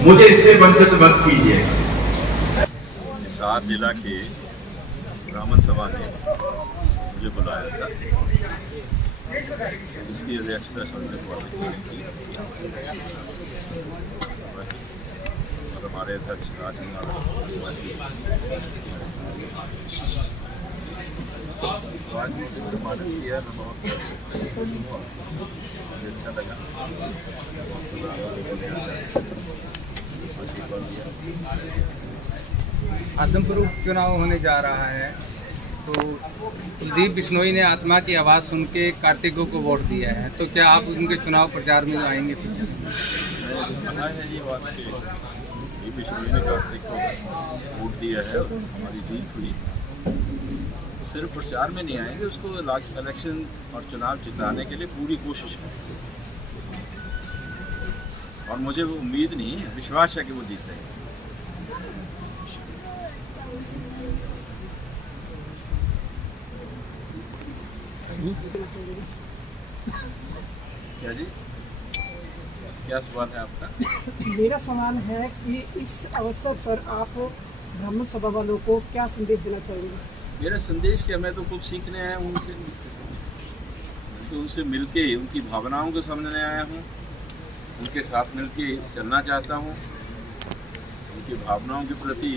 मुझे इससे वंचित मत कीजिए। हिसार जिला के ब्राह्मण सभा ने मुझे बुलाया था, जिसकी अध्यक्षता संजय कुमार ने की और हमारे अध्यक्ष राजकुमार आज मुझे सम्मानित किया। मैं बहुत मुझे अच्छा लगा। आदमपुर उपचुनाव होने जा रहा है, तो कुलदीप बिश्नोई ने आत्मा की आवाज़ सुन के कार्तिकों को वोट दिया है, तो क्या आप उनके चुनाव प्रचार में आएंगे? कहा है ये बात कि कुलदीप बिश्नोई ने कार्तिक को वोट दिया है और हमारी जीत हुई। तो सिर्फ प्रचार में नहीं आएंगे, उसको इलेक्शन और चुनाव जिताने के लिए पूरी कोशिश करेंगे। और मुझे वो उम्मीद नहीं है, विश्वास है कि वो जीतेंगे। क्या जी, क्या सवाल है आपका? मेरा सवाल है कि इस अवसर पर आप ब्राह्मण सभा वालों को क्या संदेश देना चाहेंगे? मेरा संदेश क्या, मैं तो खुद सीखने आया हूँ उनसे, तो उनसे मिलके उनकी भावनाओं को समझने आया हूँ, उनके साथ मिलके चलना चाहता हूँ। उनकी भावनाओं के प्रति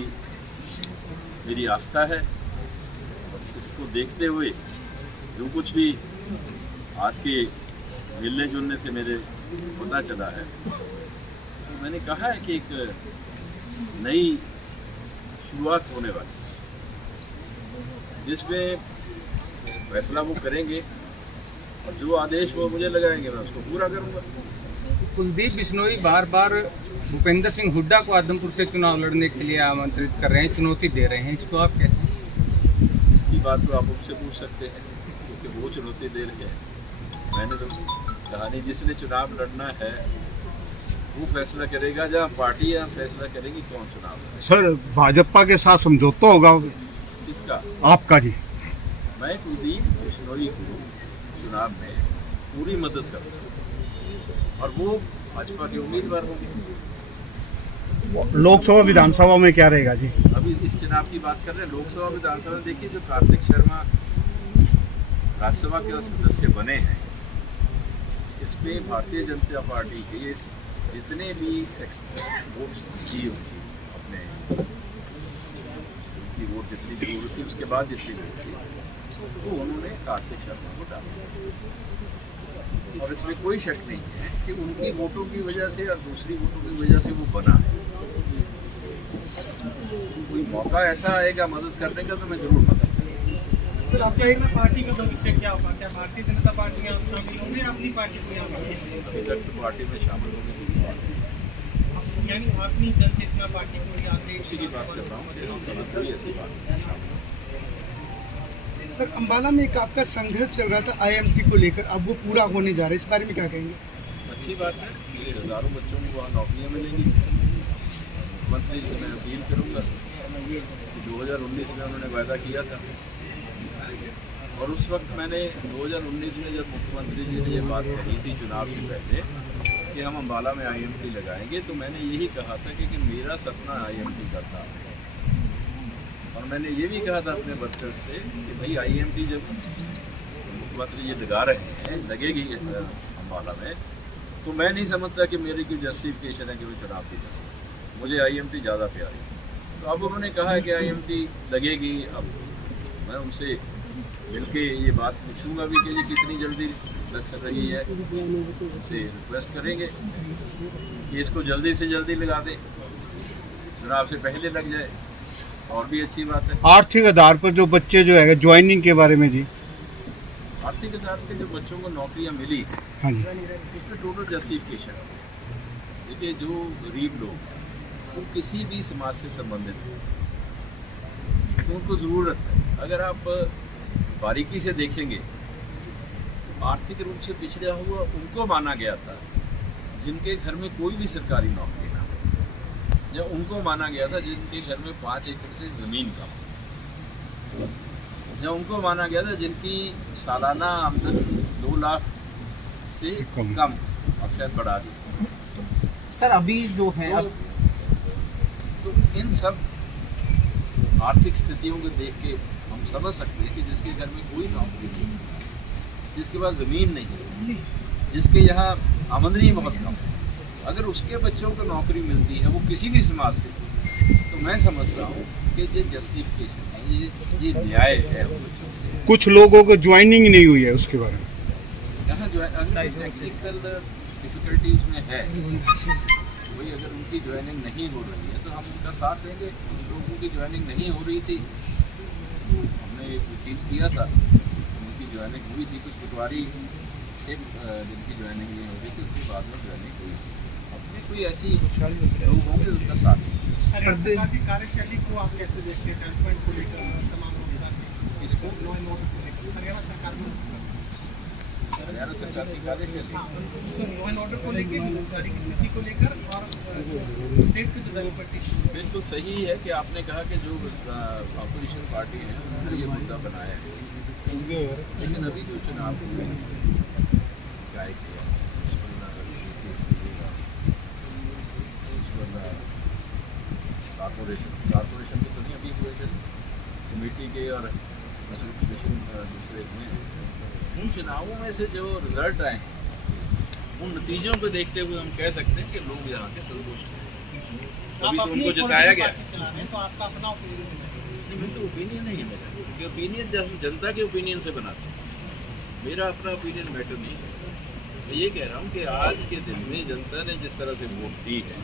मेरी आस्था है और इसको देखते हुए जो कुछ भी आज के मिलने जुलने से मेरे पता चला है, तो मैंने कहा है कि एक नई शुरुआत होने वाली, जिसमें फैसला वो करेंगे और जो आदेश वो मुझे लगाएंगे मैं उसको पूरा करूँगा। कुलदीप बिश्नोई बार बार भूपेंद्र सिंह हुड्डा को आदमपुर से चुनाव लड़ने के लिए आमंत्रित कर रहे हैं, चुनौती दे रहे हैं, इसको आप कैसे? इसकी बात तो आप उनसे पूछ सकते हैं, क्योंकि वो चुनौती दे रहे हैं। मैंने तो कहा नहीं, जिसने चुनाव लड़ना है वो फैसला करेगा, जहाँ पार्टियाँ फैसला करेगी कौन चुनाव लड़ेगा। सर, भाजपा के साथ समझौता होगा किसका? आपका जी। मैं कुलदीप बिश्नोई को चुनाव में पूरी मदद करूँगा और वो भाजपा के उम्मीदवार होंगे। लोकसभा विधानसभा में क्या रहेगा जी? अभी इस चुनाव की बात कर रहे हैं। लोकसभा विधानसभा में देखिए, जो कार्तिक शर्मा राज्यसभा के सदस्य बने हैं, इसमें भारतीय जनता पार्टी के जितने भी वोट्स दिए होंगे, अपने उनकी वोट जितनी जरूरत थी उसके बाद जितनी वोट थी, तो उन्होंने कार्तिक शर्मा को डाला। और इसमें कोई शक नहीं है कि उनकी वोटों की वजह से और दूसरी वोटों की वजह से वो बना है। कोई मौका ऐसा आएगा मदद करने का तो मैं जरूर मदद करूँगा। सर, आपका एक पार्टी का भविष्य क्या होगा? क्या भारतीय जनता पार्टी में आप शामिल होंगे या अपनी पार्टी को यहाँ अभी तक तो पार्टी में शामिल होने की बात है, यानी अपनी जनचेतना पार्टी को ही आगे उसी की बात कर रहा हूँ। कोई ऐसी बात नहीं। सर, अंबाला में एक आपका संघर्ष चल रहा था आईएमटी को लेकर, अब वो पूरा होने जा रहा है, इस बारे में क्या कहेंगे? अच्छी बात है, ये हज़ारों बच्चों को वहाँ नौकरियाँ मिलेंगी। मुख्यमंत्री से मैं अपील करूँगा कि 2019 में उन्होंने वायदा किया था, और उस वक्त मैंने 2019 में जब मुख्यमंत्री जी ने ये बात कही थी चुनाव से पहले कि हम अंबाला में आईएमटी लगाएंगे, तो मैंने यही कहा था कि मेरा सपना आईएमटी का था। और मैंने ये भी कहा था अपने वर्कर्स से कि भाई आईएमटी जब मुख्यमंत्री ये लगा रहे हैं, लगेगी अंबाला में, तो मैं नहीं समझता कि मेरी कोई जस्टिफिकेशन है कि मैं चुनाव की जाऊँ। मुझे आईएमटी ज़्यादा प्यारी है। तो अब उन्होंने कहा है कि आईएमटी लगेगी। अब मैं उनसे मिलके ये बात पूछूंगा भी कि ये कितनी जल्दी लग सक रही है, उनसे रिक्वेस्ट करेंगे कि इसको जल्दी से जल्दी लगा दें, चुनाव से पहले लग जाए, और भी अच्छी बात है। आर्थिक आधार पर जो बच्चे जो है ज्वाइनिंग के बारे में जी? आर्थिक आधार पर जो बच्चों को नौकरियां मिली, हाँ जी, इसमें टोटल जस्टिफिकेशन। देखिए, जो गरीब लोग हैं वो किसी भी समाज से संबंधित हैं, तो उनको ज़रूरत है। अगर आप बारीकी से देखेंगे तो आर्थिक रूप से पिछड़ा हुआ उनको माना गया था जिनके घर में कोई भी सरकारी नौकरी ना हो, या उनको माना गया था जिनके घर में 5 एकड़ से ज़मीन कम हो, या उनको माना गया था जिनकी सालाना आमदन 2 लाख से कम, और शायद बढ़ा दी। सर, अभी जो है तो इन सब आर्थिक स्थितियों को देख के हम समझ सकते हैं कि जिसके घर में कोई नौकरी नहीं है, जिसके पास ज़मीन नहीं है, जिसके यहाँ आमदनी बहुत कम है, अगर उसके बच्चों को नौकरी मिलती है वो किसी भी समाज से, तो मैं समझता हूँ कि ये जस्टिफिकेशन है, ये न्याय है। कुछ लोगों को ज्वाइनिंग नहीं हुई है उसके बारे में। यहाँ जो है टेक्निकल डिफिकल्टी उसमें है, वही अगर उनकी ज्वाइनिंग नहीं हो रही है तो हम उनका साथ देंगे। उन लोगों की ज्वाइनिंग नहीं हो रही थी तो हमने एक चीज़ किया था, उनकी ज्वाइनिंग हुई थी, कुछ पटवारी जिनकी ज्वाइनिंग नहीं हो रही थी उसके बाद में ज्वाइनिंग हुई थी। अपने कोई ऐसी लोग होंगे उनका साथ देंगे। हरियाणा सरकार की कार्यशैली को आप कैसे देखते हैं? डेवलपमेंट को लेकर तमाम लोग इसको लॉ एंड ऑर्डर को लेकर हरियाणा सरकार में हरियाणा सरकार की कार्यशैली लॉ एंड ऑर्डर को लेकर, रोजगारी की स्थिति को लेकर और स्टेट की जो डेवलपमेंट। बिल्कुल सही है कि आपने कहा कि जो अपोजिशन पार्टी है उन्होंने ये मुद्दा बनाया है, लेकिन अभी जो चुनाव हुए क्या किया कॉर्पोरेशन के तो नहीं अभी हुए थे, कमेटी के और एसोसिएशन दूसरे में, उन चुनावों में से जो रिजल्ट आए हैं उन नतीजों को देखते हुए हम कह सकते हैं कि लोग यहाँ के संतुष्ट हैं। अभी तो उनको जिताया गया चला रहे हैं तो आपका अपना ओपिनियन है? नहीं, तो ओपिनियन नहीं है मेरा, क्योंकि ओपिनियन जनता के ओपिनियन से बनाते हैं, मेरा अपना ओपिनियन मैटर नहीं है। मैं ये कह रहा हूँ कि आज के दिन में जनता ने जिस तरह से वोट दी है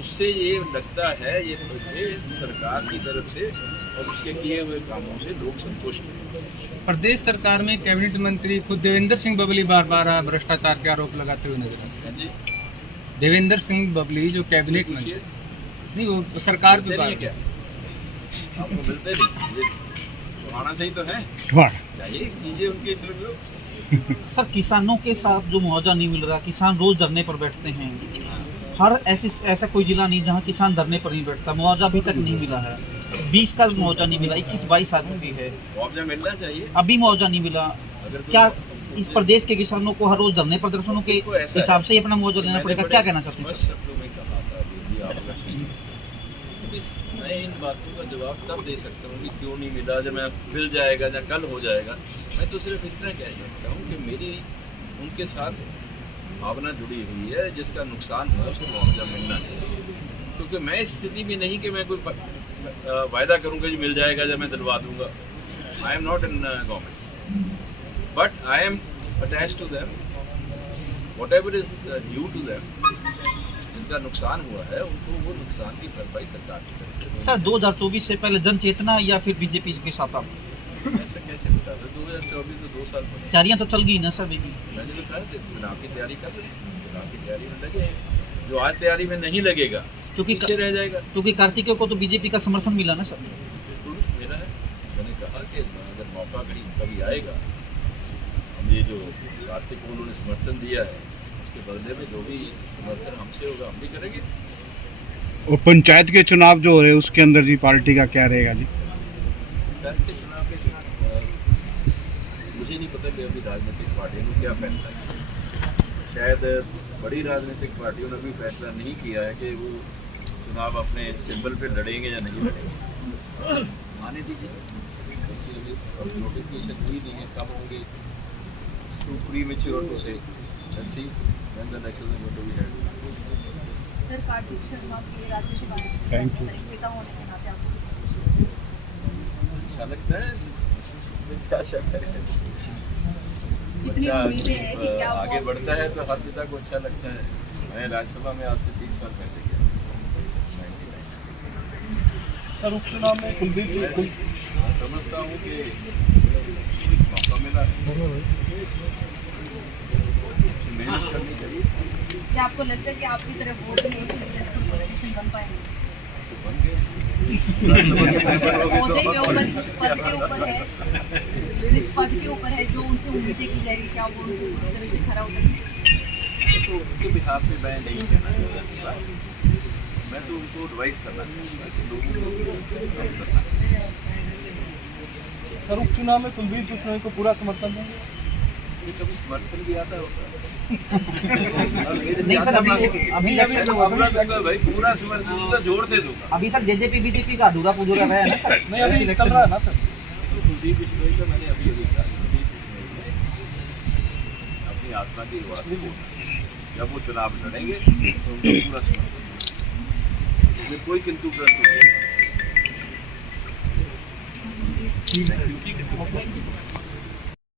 उससे ये लगता है ये सरकार की तरफ से और उसके किए हुए कामों से लोग संतुष्ट हैं। प्रदेश सरकार में कैबिनेट मंत्री खुद देवेंद्र सिंह बबली बार बार भ्रष्टाचार के आरोप लगाते हुए नजर आते हैं। देवेंद्र सिंह बबली जो कैबिनेट मंत्री नहीं, वो सरकार पे बात क्या आपको मिलते नहीं, ये पुराना सही तो है, चाहिए कीजिए उनके इंटरव्यू। सर, किसानों के साथ जो मुआवजा नहीं मिल रहा, किसान रोज धरने पर बैठते हैं, हर ऐसा कोई जिला नहीं जहां किसान धरने पर नहीं बैठता, मुआवजा अभी तक नहीं मिला है। 20 का मुआवजा नहीं मिला, 21-22 आदमी है, मुआवजा मिलना चाहिए, अभी मुआवजा नहीं मिला। क्या इस प्रदेश के किसानों को हर रोज धरने प्रदर्शनों के हिसाब से ही अपना मुआवजा लेना पड़ेगा? क्या कहना चाहते हैं? मैं इन बातों का जवाब तब दे सकता हूँ कि क्यों नहीं मिला, जब मैं मिल जाएगा या कल हो जाएगा। मैं तो सिर्फ इतना कह सकता हूँ कि मेरी उनके साथ भावना जुड़ी हुई है, जिसका नुकसान हुआ उसे मुआवजा मिलना चाहिए। क्योंकि मैं इस स्थिति में नहीं कि मैं कोई वायदा करूँगा जी मिल जाएगा या मैं दिलवा दूँगा। I am not in government, but I am attached to them, whatever is due to them. जिनका नुकसान हुआ है उनको वो नुकसान की भरपाई सरकार की तरफ से। सर, 2024 से पहले जन चेतना या फिर बीजेपी के साथ आप ऐसा कैसे बता सकते? 2024 में 2 साल पहले तैयारियां तो चल गई ना सर? मैंने तो कहा चुनाव की तैयारी कर रहे हैं, चुनाव की तैयारी में लगे हैं। जो आज तैयारी में नहीं लगेगा क्योंकि पीछे रह जाएगा। क्योंकि कार्तिकेय को तो बीजेपी का समर्थन मिला ना सर? बिल्कुल मेरा है, मैंने कहा कि अगर मौका कभी आएगा, हम ये जो कार्तिक को उन्होंने समर्थन दिया है उसके बदले में जो भी समर्थन हमसे होगा हम भी करेंगे। और पंचायत के चुनाव जो हो रहे हैं उसके अंदर जी पार्टी का क्या रहेगा जी? पंचायत के चुनाव के मुझे नहीं पता कि अभी राजनीतिक पार्टियों ने क्या फैसला किया। शायद बड़ी राजनीतिक पार्टियों ने भी फैसला नहीं किया है कि वो चुनाव अपने सिंबल पे लड़ेंगे या नहीं लड़ेंगे। आने दीजिए, अभी नोटिफिकेशन हुई नहीं है, कब होंगे प्री मेच्योर टू से। Let's see when the election is going to be held. Sir, Kartik Sharma के राज्यसभा थैंक यू नेता होने के नाते आपको अच्छा लगता है, क्या शक है। कितनी उम्मीदें हैं कि क्या आगे बढ़ता है तो हर पिता को अच्छा लगता है। मैं राज्यसभा में आज से 30 साल पहले गया, 99। सर, उपचुनाव में कुलदीप मैं समझता हूँ कि मौका मिला, मेहनत करनी चाहिए। क्या आपको लगता है कि आपकी तरफ वोट में एक सक्सेसफुल पॉलिटिशियन बन पाएंगे? बन गए पौधे के ऊपर जिस पद के ऊपर है, जिस पद के ऊपर है, जो उनसे उम्मीदें की जा रही, क्या वो उनको उस तरह से खरा उतरेंगे? तो उनके बिहाफ में मैं नहीं कहना चाहता, मैं तो उनको एडवाइस करना चाहूँगा कि लोगों को काम करना चाहिए। सर, उपचुनाव में कुलदीप बिश्नोई को पूरा समर्थन देंगे? ये कभी समर्थन भी आता होगा नहीं सर, अभी इलेक्शन तो अपना दूंगा भाई, पूरा समर्थन दूंगा, जोर से दूंगा। अभी सर जेजेपी बीजेपी का अधूरा पुधूरा रहा है ना सर। नहीं अभी चल रहा है ना सर। तो कुलदीप बिश्नोई का मैंने अभी कहा, कुलदीप बिश्नोई अपनी आत्मा की आवाज़ से बोला, जब वो चुनाव लड़ेंगे तो उनको पूरा समर्थन, इसमें कोई किंतु परंतु नहीं।